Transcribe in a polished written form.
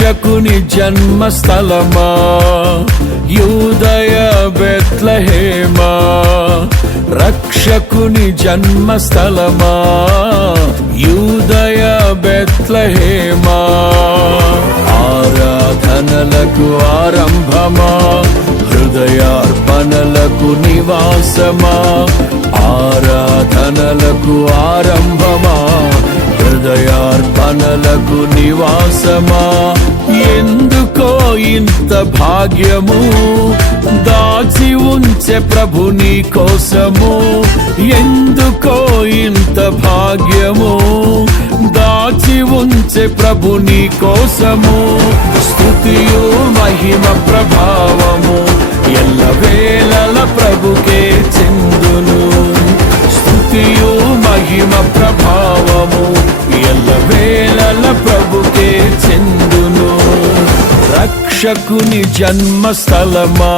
రక్షకుని జన్మస్థలమా యూదయ బెత్లెహేమా, రక్షకుని జన్మస్థలమా యూదయ బెత్లెహేమా. ఆరాధనలకు ఆరంభమా, హృదయార్పణలకు నివాసమా, ఆరాధనలకు ఆరంభమా, హృదయార్పణలకు నివాసమా. ఎందుకో ఇంత భాగ్యము దాచి ఉంచే ప్రభు నీ కోసము, ఎందుకో ఇంత భాగ్యము దాచి ఉంచే ప్రభు నీ కోసము. స్తుతియు మహిమ ప్రభావము ఎల్లవేళల ప్రభుకే చెందును, స్తుతియు మహిమ ప్రభావము ఎల్లవేళల ప్రభుకే చెందును. రక్షకుని జన్మస్థలమా